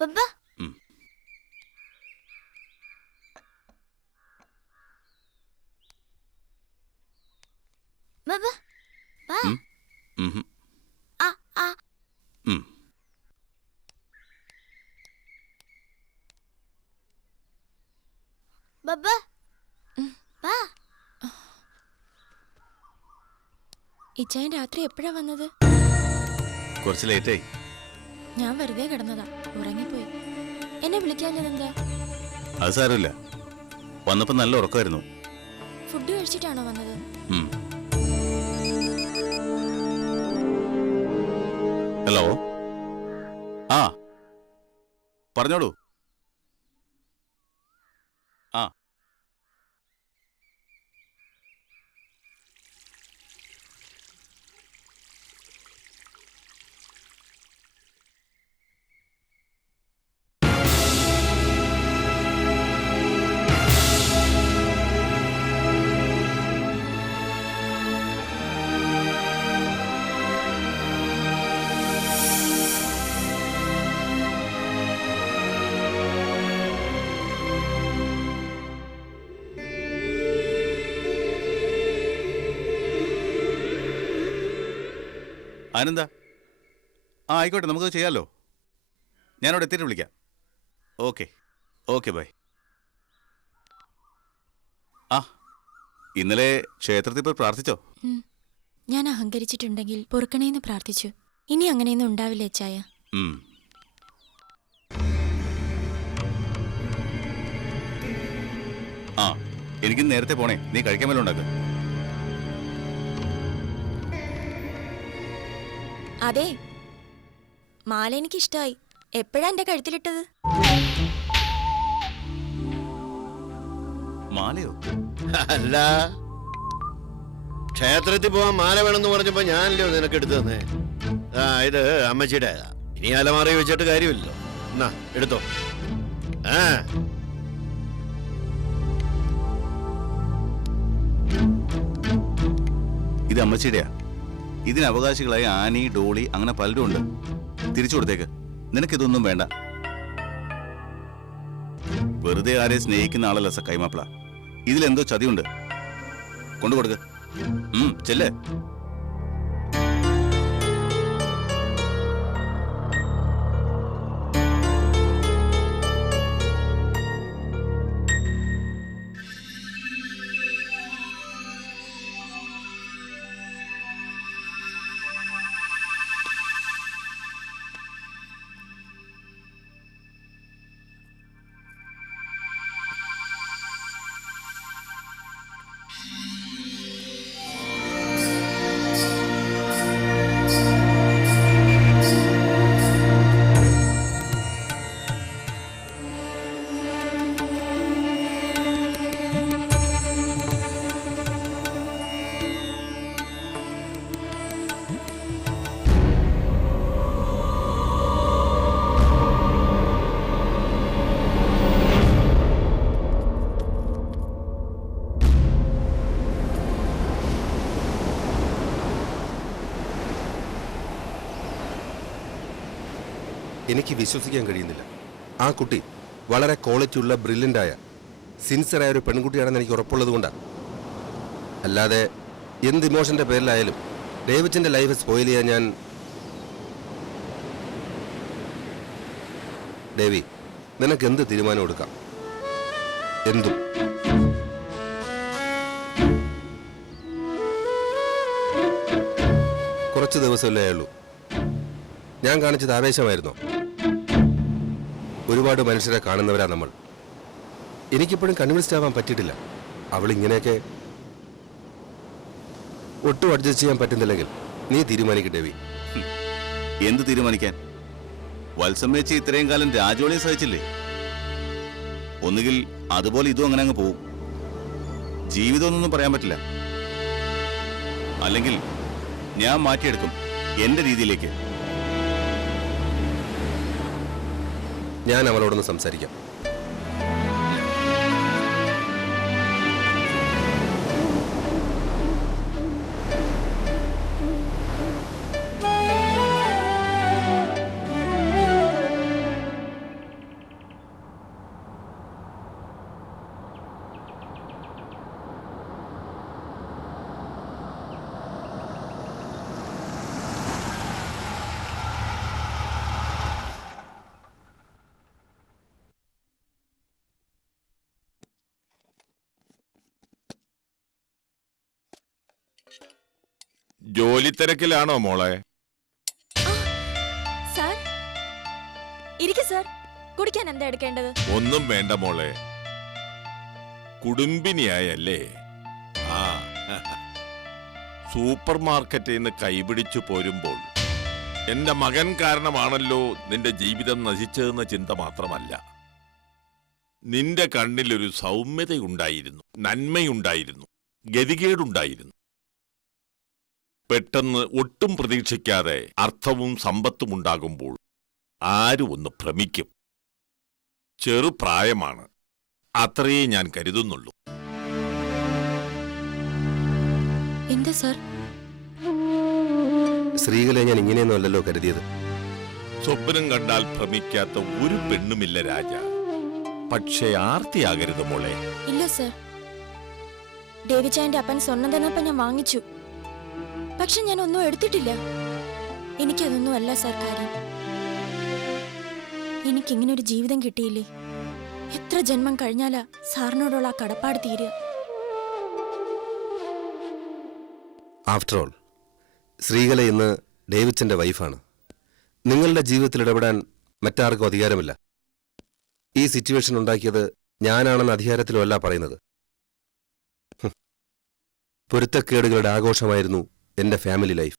ബബ്ബ ബബ്ബ ബാ ആ ആ ബബ്ബ ബാ. ഇച്ചായൻ രാത്രി എപ്പോഴാ വന്നത്? കുറച്ച് ലേറ്റായി. ഞാൻ വെറുതെ കിടന്നതാ, ഉറങ്ങിപ്പോയി. എന്നെ വിളിക്കാഞ്ഞതെന്താ? അത് സാരമില്ല, വന്നപ്പോ നല്ല ഉറക്കമായിരുന്നു. ഫുഡ് കഴിച്ചിട്ടാണോ വന്നത്? ഹലോ, ആ പറഞ്ഞോളൂ. ആ ആനന്ദ, ആ ആയിക്കോട്ടെ, നമുക്ക് ചെയ്യാമല്ലോ. ഞാനവിടെ എത്തിയിട്ട് വിളിക്കാം. Okay okay, bye. ആ ഇന്നലെ ക്ഷേത്രത്തിൽ പോയി പ്രാർത്ഥിച്ചോ? ഞാൻ അഹങ്കരിച്ചിട്ടുണ്ടെങ്കിൽ പൊറുക്കണേന്ന് പ്രാർത്ഥിച്ചു. ഇനി അങ്ങനെയൊന്നും ഉണ്ടാവില്ല അച്ചായ. ആ എനിക്ക് നേരത്തെ പോണേ, നീ കഴിക്കാൻ വല്ലതും ഉണ്ടാക്കുക. അതെ, മാല എനിക്ക് ഇഷ്ടമായി. എപ്പോഴാ എന്റെ കഴുത്തിലിട്ടത്? മാലയോ? അല്ല, ക്ഷേത്രത്തിൽ പോവാൻ മാല വേണമെന്ന് പറഞ്ഞപ്പോ ഞാനല്ലോ നിനക്ക് എടുത്തു തന്നെ. ആ ഇത് അമ്മച്ചിയുടെ. ഇനി അലമാറി വെച്ചിട്ട് കാര്യമില്ലല്ലോ. എന്നാ എടുത്തോ. ആ ഇത് അമ്മച്ചിയുടെയാ. ഇതിന് അവകാശികളായ ആനി, ഡോളി, അങ്ങനെ പലരും ഉണ്ട്. തിരിച്ചു കൊടുത്തേക്ക്. നിനക്കിതൊന്നും വേണ്ട. വെറുതെ ആരെ സ്നേഹിക്കുന്ന ആളല്ല കൈമാപ്പിള. ഇതിലെന്തോ ചതിയുണ്ട്. കൊണ്ടുകൊടുക്ക്. ചെല്ലേ. എനിക്ക് വിശ്വസിക്കാൻ കഴിയുന്നില്ല. ആ കുട്ടി വളരെ ക്വാളിറ്റിയുള്ള ബ്രില്യൻ്റായ സിൻസിയറായ ഒരു പെൺകുട്ടിയാണെന്ന് എനിക്ക് ഉറപ്പുള്ളത് കൊണ്ടാണ്. അല്ലാതെ എന്ത് ഇമോഷൻ്റെ പേരിലായാലും ഡേവിഡിൻ്റെ ലൈഫ് സ്പോയിൽ ചെയ്യാൻ ഞാൻ... ഡേവി, നിനക്ക് എന്ത് തീരുമാനം എടുക്കാം, എന്തും. കുറച്ച് ദിവസമല്ലേ ആയുള്ളൂ. ഞാൻ കാണിച്ചത് ആവേശമായിരുന്നോ? ഒരുപാട് മനുഷ്യരെ കാണുന്നവരാ നമ്മൾ. എനിക്കിപ്പോഴും കൺവിൻസ്ഡ് ആവാൻ പറ്റിയിട്ടില്ല. അവൾ ഇങ്ങനെയൊക്കെ ഒട്ടും അഡ്ജസ്റ്റ് ചെയ്യാൻ പറ്റുന്നില്ലെങ്കിൽ നീ തീരുമാനിക്കട്ടെ ദേവി. എന്ത് തീരുമാനിക്കാൻ? വത്സമ്മേച്ചി ഇത്രയും കാലം രാജോളിയെ സഹിച്ചില്ലേ? ഒന്നുകിൽ അതുപോലെ ഇതും അങ്ങനെ അങ്ങ് പോവും. ജീവിതമൊന്നും പറയാൻ പറ്റില്ല. അല്ലെങ്കിൽ ഞാൻ മാറ്റിയെടുക്കും എന്റെ രീതിയിലേക്ക്. ഞാൻ അവളോടൊന്ന് സംസാരിക്കാം. ജോലി തിരക്കിലാണോ മോളെ? സാർ ഇരിക്കു സാർ, കുടിക്കാൻ എന്താ എടുക്കേണ്ടത്? ഒന്നും വേണ്ട മോളെ, കുടുംബിനിയായല്ലേ. ആ സൂപ്പർ മാർക്കറ്റിൽ നിന്ന് കൈപിടിച്ചു പോരുമ്പോൾ എന്റെ മകൻ കാരണമാണല്ലോ നിന്റെ ജീവിതം നശിച്ചതെന്ന ചിന്ത മാത്രമല്ല, നിന്റെ കണ്ണിലൊരു സൗമ്യതയുണ്ടായിരുന്നു, നന്മയുണ്ടായിരുന്നു, ഗതികേടുണ്ടായിരുന്നു. പെട്ടെന്ന് ഒട്ടും പ്രതീക്ഷിക്കാതെ അർത്ഥവും സമ്പത്തും ഉണ്ടാകുമ്പോൾ ആരും ഒന്ന് ഭ്രമിക്കും. ചെറുപ്രായമാണ്, അത്രയേ ഞാൻ കരുതുന്നുള്ളൂ. എന്താ സാർ? സ്ത്രീകളെ ഞാൻ ഇങ്ങനെയൊന്നും അല്ലല്ലോ കരുതിയത്. സ്വപ്നം കണ്ടാൽ ഭ്രമിക്കാത്ത ഒരു പെണ്ണുമില്ല രാജ. പക്ഷേ ആർത്തിയാകരുത് മോളെ. ഇല്ല സാർ, ഡേവിച്ചായന്റെ അപ്പൻ സ്വർണം തന്നപ്പോ ഞാൻ വാങ്ങിച്ചു. പക്ഷെ ഞാൻ ഒന്നും എടുത്തിട്ടില്ല. എനിക്കതൊന്നും അല്ല സാർ കാര്യം. എനിക്കിങ്ങനെ ഒരു ജീവിതം കിട്ടിയില്ലേ, എത്ര ജന്മം കഴിഞ്ഞാലാ സാറിനോടുള്ള ആ കടപ്പാട് തീരുക. ആഫ്റ്റർ ഓൾ സ്ത്രീകളെ ഇന്ന് ഡേവിഡ്സന്റെ വൈഫാണ്. നിങ്ങളുടെ ജീവിതത്തിൽ ഇടപെടാൻ മറ്റാർക്കും അധികാരമില്ല. ഈ സിറ്റുവേഷൻ ഉണ്ടാക്കിയത് ഞാനാണെന്ന അധികാരത്തിലുമല്ല പറയുന്നത്. പൊരുത്തക്കേടുകളുടെ ആഘോഷമായിരുന്നു എന്റെ ഫാമിലി ലൈഫ്.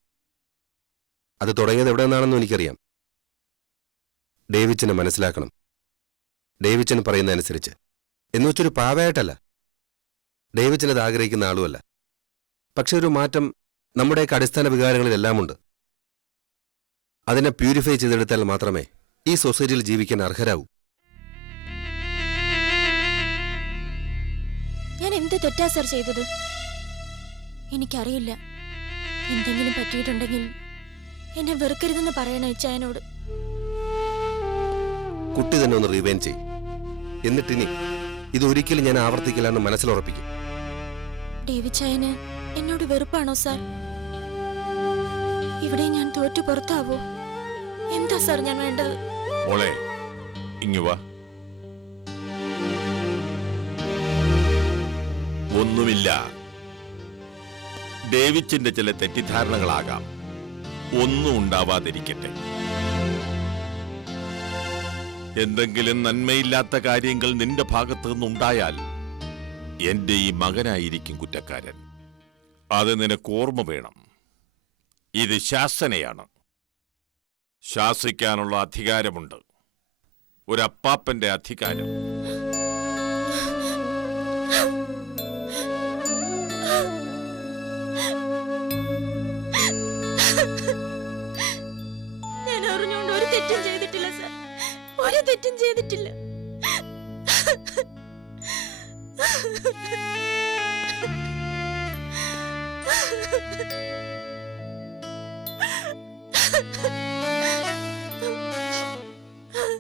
അത് തുടങ്ങിയത് എവിടെ നിന്നാണെന്നും എനിക്കറിയാം. ഡേവിഡ്സനെ മനസ്സിലാക്കണം. ഡേവിഡ്സൻ പറയുന്ന അനുസരിച്ച് എന്ന് വെച്ചൊരു പാവയായിട്ടല്ല. ഡേവിഡ്സൻ അത് ആഗ്രഹിക്കുന്ന ആളുമല്ല. പക്ഷെ ഒരു മാറ്റം നമ്മുടെയൊക്കെ അടിസ്ഥാന വികാരങ്ങളിലെല്ലാമുണ്ട്. അതിനെ പ്യൂരിഫൈ ചെയ്തെടുത്താൽ മാത്രമേ ഈ സൊസൈറ്റിയിൽ ജീവിക്കാൻ അർഹരാകൂ. ഞാൻ എന്ത് തെറ്റാ സർ ചെയ്തത്? എനിക്കറിയില്ല. എന്തെങ്കിലും പറ്റിയിട്ടുണ്ടെങ്കിൽ എന്നെ വെറുക്കരുതെന്ന് പറയണ ഇച്ചായനോട്. കുട്ടി തന്നെ ഒന്ന് റിവൈൻ ചെയ്യും. എന്നിട്ടിനി ഇതൊരിക്കലും ഞാൻ ആവർത്തിക്കില്ല എന്ന് മനസ്സിലുറപ്പിക്കും. ഡേവിച്ചായന് എന്നോട് വെറുപ്പാണോ സാർ? ഇവിടെ ഞാൻ തോറ്റു പുറത്താവോ? എന്താ സാർ ഞാൻ വേണ്ടത്? മോളെ ഇങ്ങു വാ. ഒന്നുമില്ല, ഡേവിഡിന്റെ ചില തെറ്റിദ്ധാരണകളാകാം. ഒന്നും ഉണ്ടാവാതിരിക്കട്ടെ. എന്തെങ്കിലും നന്മയില്ലാത്ത കാര്യങ്ങൾ നിന്റെ ഭാഗത്തു നിന്നുണ്ടായാൽ എന്റെ ഈ മകനായിരിക്കും കുറ്റക്കാരൻ. അത് നിനക്ക് ഓർമ്മ വേണം. ഇത് ശാസനയാണ്. ശാസിക്കാനുള്ള അധികാരമുണ്ട്, ഒരപ്പാപ്പന്റെ അധികാരം. ഞാൻ അറിഞ്ഞുകൊണ്ട് ഒരു തെറ്റും ചെയ്തിട്ടില്ല സാർ, ഒരു തെറ്റും ചെയ്തിട്ടില്ല.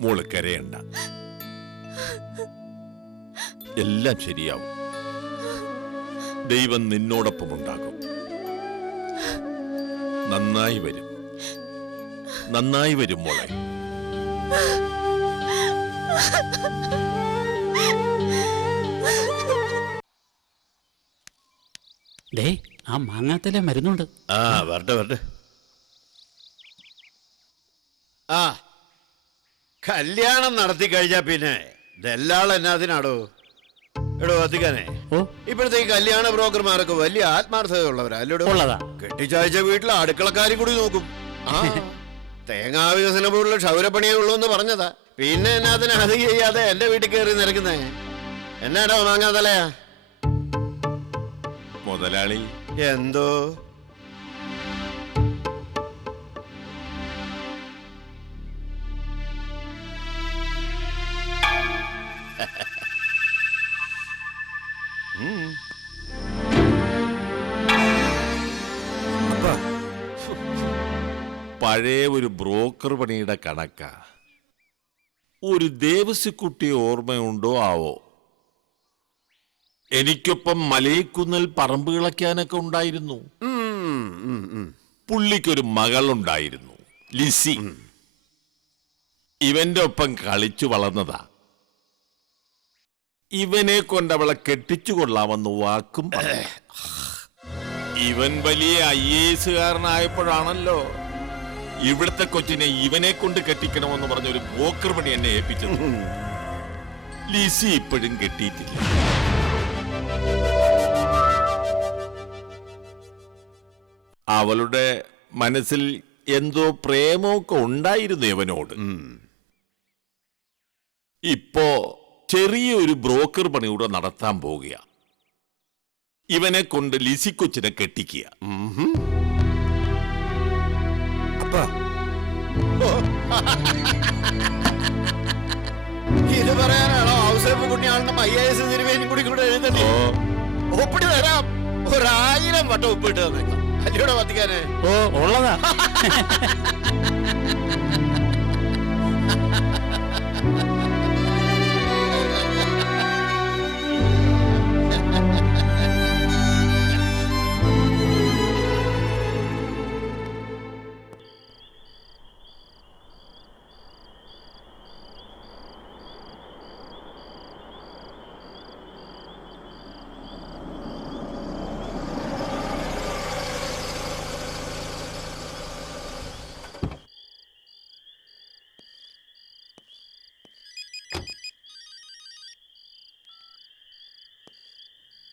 മോള് കരയണ്ട, എല്ലാം ശരിയാവും. ദൈവം നിന്നോടൊപ്പമുണ്ടാകും. നന്നായി വരും, നന്നായി വരും മോളെ. ഡേ, ആ മാങ്ങാത്തല മരുന്നുണ്ട്. ആ വരട്ടെ വരട്ടെ. ആ കല്യാണം നടത്തി കഴിഞ്ഞാ പിന്നെ ഇതെല്ലാം എന്നാതിനാടോ? എടോ അധികാനെ, ഓ ഇപ്പോഴത്തെ ഈ കല്യാണ ബ്രോക്കർമാരൊക്കെ വലിയ ആത്മാർത്ഥതയുള്ളവരാ അല്ലോടോ? ഉള്ളതാ. കെട്ടിച്ചാഴ്ച വീട്ടിൽ അടുക്കളക്കാരും കൂടി നോക്കും. ആ തേങ്ങാ വികസന പോലുള്ള ക്ഷൗരപ്പണിയേ ഉള്ളൂ എന്ന് പറഞ്ഞതാ. പിന്നെ എന്നാതിനെ അത് ചെയ്യാതെ എന്റെ വീട്ടിൽ കയറി നിരക്കുന്നേ? എന്നാടോ മാങ്ങാ തലയാ? മുതലാളി എന്തോ പഴയ ഒരു ബ്രോക്കർ പണിയുടെ കണക്കാ. ഒരു ദേവസ്യക്കുട്ടി ഓർമ്മയുണ്ടോ ആവോ? എനിക്കൊപ്പം മലയിക്കുന്നിൽ പറമ്പ് കിളയ്ക്കാനൊക്കെ ഉണ്ടായിരുന്നു. പുള്ളിക്കൊരു മകളുണ്ടായിരുന്നു, ലിസി. ഇവന്റെ ഒപ്പം കളിച്ചു വളർന്നതാ. ഇവനെ കൊണ്ടവളെ കെട്ടിച്ചു കൊള്ളാമെന്ന് വാക്കും പറഞ്ഞു. ഇവൻ വലിയ IAS കാരനായപ്പോഴാണല്ലോ ഇവിടുത്തെ കൊച്ചിനെ ഇവനെ കൊണ്ട് കെട്ടിക്കണമെന്ന് പറഞ്ഞ ഒരു ബ്രോക്കർ പണി എന്നെ ഏൽപ്പിച്ചത്. ലിസി ഇപ്പോഴും കെട്ടിയിട്ടില്ല. അവളുടെ മനസ്സിൽ എന്തോ പ്രേമമൊക്കെ ഉണ്ടായിരുന്നു ഇവനോട്. ഇപ്പോ ചെറിയൊരു ബ്രോക്കർ പണി കൂടെ നടത്താൻ പോവുക. ഇവനെ കൊണ്ട് ലിസി കൊച്ചിനെ കെട്ടിക്കുക. അപ്പാ ഇത് പറയാനാണോ ഔസേപ്പ് കുട്ടിയാളുടെ IAS തിരുവേനും കൂടി കൂടെ എഴുതണ്ടേ? ഒപ്പിട്ട് തരാം. 1000 വട്ടം ഒപ്പിട്ട് തന്നേക്കാം. അല്ലയോടെ വത്തിക്കാന്. ഓ ഉള്ളതാ.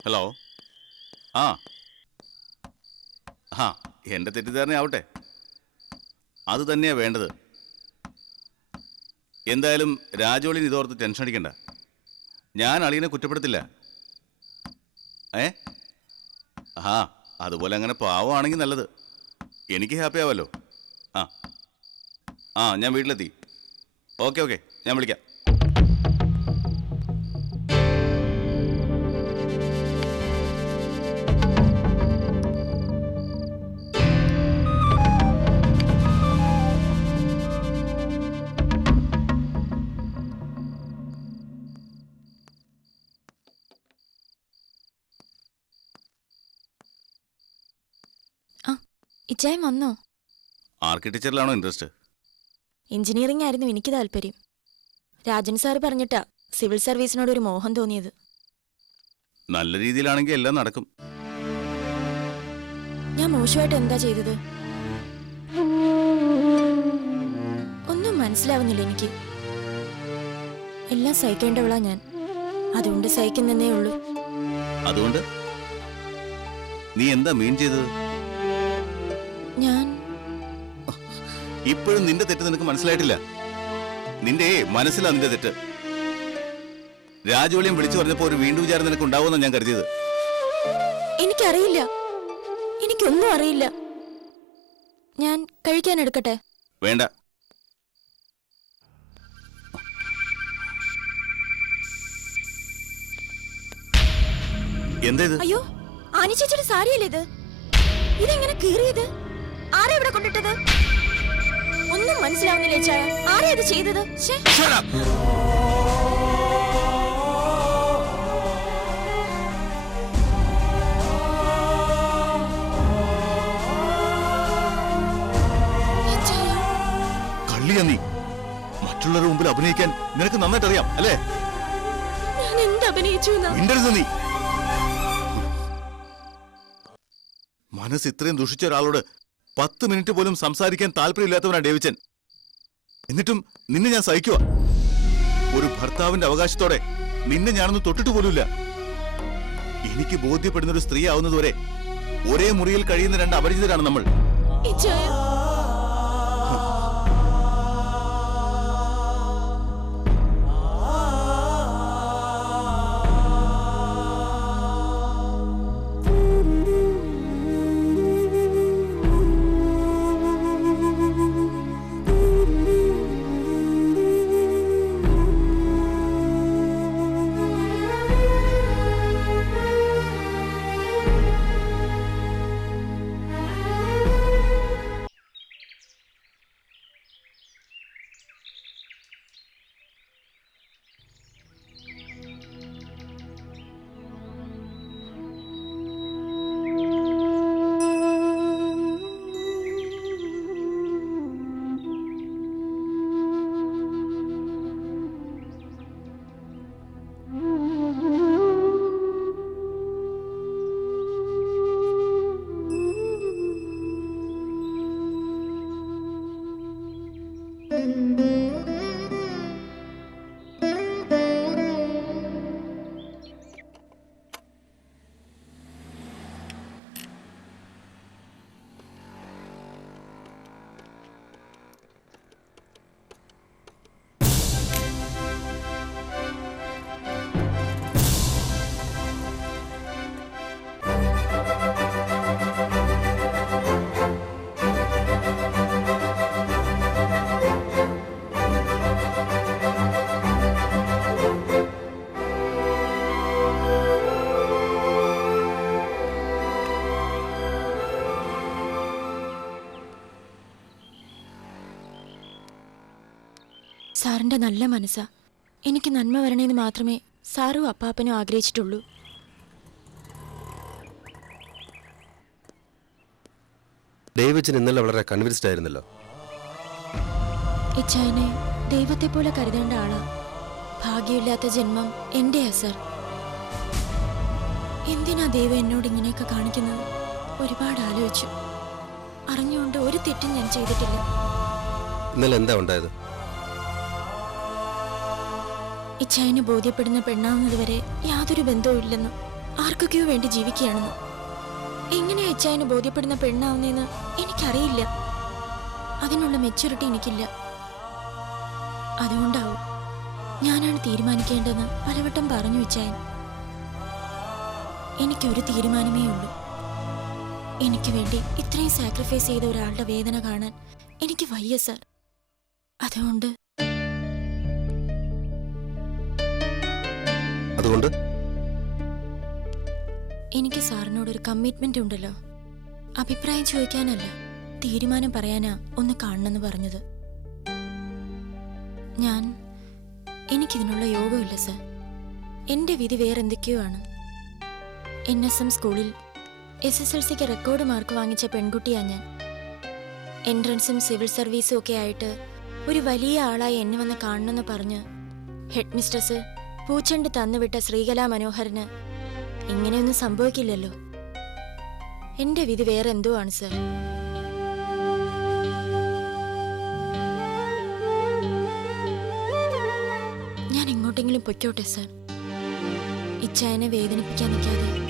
ഹലോ. ആ ആ എൻ്റെ തെറ്റിദ്ധാരണയാവട്ടെ, അത് തന്നെയാണ് വേണ്ടത്. എന്തായാലും രാജോളിന് ഇതോർത്ത് ടെൻഷൻ അടിക്കണ്ട. ഞാൻ അളിയനെ കുറ്റപ്പെടുത്തില്ല. ആ അതുപോലെ അങ്ങനെ പാവമാണെങ്കിൽ നല്ലത്. എനിക്ക് ഹാപ്പി ആവല്ലോ. ആ ആ ഞാൻ വീട്ടിലെത്തി. ഓക്കെ ഞാൻ വിളിക്കാം. ഇച്ചായം വന്നോ? ആർക്കിടെക്ചറിലാണോ ഇൻട്രസ്റ്റ്? എഞ്ചിനീയറിംഗ് ആയിരുന്നു എനിക്ക് താല്പര്യം. രാജൻ സാർ പറഞ്ഞിട്ടാ സിവിൽ സർവീസിനോട് ഒരു മോഹം തോന്നിയത്. നല്ല രീതിയിലാണെങ്കിൽ എല്ലാം നടക്കും. ഞാൻ മോശമായിട്ട് എന്താ ചെയ്തത്? ഒന്നും മനസ്സിലാവുന്നില്ല എനിക്ക്. എല്ലാം സഹിക്കേണ്ടവളാ ഞാൻ. അതുകൊണ്ട് സഹിക്കുന്നേ ഉള്ളൂ. അതുകൊണ്ട് നീ എന്താ മീൻ ചെയ്തത്? ഞാൻ ഇപ്പോഴും നിന്റെ തെറ്റ് നിനക്ക് മനസ്സിലായിട്ടില്ല. നിന്റെ മനസ്സിലാ നിന്റെ തെറ്റ്. രാജോളിയം വിളിച്ചു പറഞ്ഞപ്പോ ഒരു വീണ്ടും വിചാരം നിനക്ക് ഉണ്ടാവുമെന്നാണ് ഞാൻ കരുതിയത്. എനിക്കറിയില്ല, എനിക്കൊന്നും അറിയില്ല. ഞാൻ കഴിക്കാൻ എടുക്കട്ടെ? വേണ്ട. എന്താ ഇത്? അയ്യോ, ആനി ചേച്ചിയുടെ സാരിയല്ലേ ഇത്? ഇതെങ്ങനെ കീറിയത്? ആരാ ഇവിടെ കൊണ്ടിട്ടത്? ഒന്നും മനസ്സിലാവുന്നില്ല ചായ. ആരാ ഇത് ചെയ്തത്? കള്ളിയാ നീ. മറ്റുള്ളവരുടെ മുമ്പിൽ അഭിനയിക്കാൻ നിനക്ക് നന്നായിട്ട് അറിയാം അല്ലേ? ഞാൻ എന്ത് അഭിനയിച്ചു? മിണ്ടരുത് നീ. മനസ്സ് ഇത്രയും ദുഷിച്ച ഒരാളോട് 10 മിനിറ്റ് പോലും സംസാരിക്കാൻ താല്പര്യമില്ലാത്തവനാ ഡേവിച്ചൻ. എന്നിട്ടും നിന്നെ ഞാൻ സഹിക്കുക. ഒരു ഭർത്താവിന്റെ അവകാശത്തോടെ നിന്നെ ഞാനൊന്ന് തൊട്ടിട്ട് പോലുമില്ല. എനിക്ക് ബോധ്യപ്പെടുന്ന ഒരു സ്ത്രീ ആവുന്നതുവരെ ഒരേ മുറിയിൽ കഴിയുന്ന 2 അപരിചിതരാണ് നമ്മൾ. സാറിന്റെ നല്ല മനസ്സാ. എനിക്ക് നന്മ വരണേന്ന് മാത്രമേ സാറും അപ്പാപ്പനും ആഗ്രഹിച്ചിട്ടുള്ളൂ. ഡേവിച്ചൻ ഇന്നലെ വളരെ കൺവിൻസ്ഡ് ആയിരുന്നല്ലോ. ഇച്ചായനെ ദൈവത്തെ പോലെ കരുതേണ്ട ആളാ. ഭാഗ്യമില്ലാത്ത ജന്മം എന്റെയാ സർ. എന്തിനാ ദൈവം എന്നോട് ഇങ്ങനെയൊക്കെ കാണിക്കുന്നത്? ഒരുപാട് ആലോചിച്ചു. അറിഞ്ഞുകൊണ്ട് ഒരു തെറ്റും ഞാൻ ചെയ്തിട്ടില്ല. ഇന്നലെ എന്താ ഉണ്ടായത്? ഇച്ചായന് ബോധ്യപ്പെടുന്ന പെണ്ണാവുന്നത് വരെ യാതൊരു ബന്ധവും ഇല്ലെന്നും ആർക്കൊക്കെയോ വേണ്ടി ജീവിക്കുകയാണെന്നും. എങ്ങനെയാ ഇച്ചായന് ബോധ്യപ്പെടുന്ന പെണ്ണാവുന്നതെന്ന് എനിക്കറിയില്ല. അതിനുള്ള മെച്യൂരിറ്റി എനിക്കില്ല. അതുകൊണ്ടാവും ഞാനാണ് തീരുമാനിക്കേണ്ടതെന്ന് പലവട്ടം പറഞ്ഞു ഇച്ചായൻ. എനിക്കൊരു തീരുമാനമേ ഉള്ളൂ. എനിക്ക് വേണ്ടി ഇത്രയും സാക്രിഫൈസ് ചെയ്ത ഒരാളുടെ വേദന കാണാൻ എനിക്ക് വയ്യ സർ. അതുകൊണ്ട് എനിക്ക് സാറിനോടൊരു കമ്മിറ്റ്മെന്റ് ഉണ്ടല്ലോ. അഭിപ്രായം ചോദിക്കാനല്ല, തീരുമാനം പറയാനാ ഒന്ന് കാണണമെന്ന് പറഞ്ഞത്. എനിക്കിതിനുള്ള യോഗമില്ല സർ. എന്റെ വിധി വേറെന്തൊക്കെയോ ആണ്. NSM സ്കൂളിൽ SSLCക്ക് റെക്കോർഡ് മാർക്ക് വാങ്ങിച്ച പെൺകുട്ടിയാ ഞാൻ. എൻട്രൻസും സിവിൽ സർവീസും ഒക്കെ ആയിട്ട് ഒരു വലിയ ആളായി എന്നെ വന്ന് കാണണമെന്ന് പറഞ്ഞ് ഹെഡ് മിസ്ട്രസ് പൂച്ചണ്ട് തന്നുവിട്ട ശ്രീകലാ മനോഹരന് ഇങ്ങനെയൊന്നും സംഭവിക്കില്ലല്ലോ. എന്റെ വിധി വേറെ എന്തോ ആണ് സർ. ഞാൻ എങ്ങോട്ടെങ്കിലും പൊയ്ക്കോട്ടെ സർ. ഇച്ചായനെ വേദനിപ്പിക്കാൻ നിൽക്കാതെ